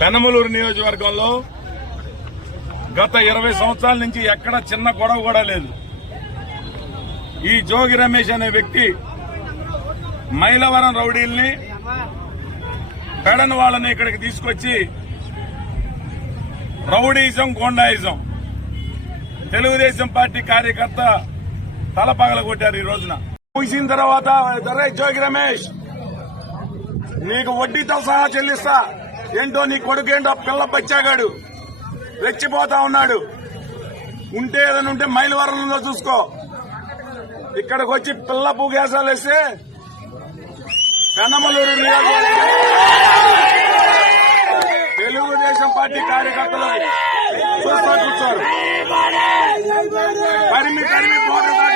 పెనమలూరు నియోజకవర్గంలో గత 20 సంవత్సరాల నుంచి ఎక్కడ చిన్న గొడవ కూడా లేదు. ఈ జోగి రమేష్ అనే వ్యక్తి మైలవరం రౌడీల్ని పెడన్ వాళ్ళని ఇక్కడికి తీసుకొచ్చి రౌడీజం గోండాయిజం తెలుగుదేశం పార్టీ కార్యకర్త తలపగల కొట్టారు. ఈ రోజున ముగిసిన తర్వాత జోగి రమేష్ నీకు వడ్డీతో సహా చెల్లిస్తా, ఏంటో నీ కొడుకేంటో పిల్ల బచ్చాగాడు రెచ్చిపోతా ఉన్నాడు, ఉంటే ఏదైనా ఉంటే మైలవరంలో చూసుకో. ఇక్కడికి వచ్చి పిల్ల పూగేసాలు వేస్తే పెనమలూరు తెలుగుదేశం పార్టీ కార్యకర్తలు చూస్తా కూర్చోరు. తరిమి పోతా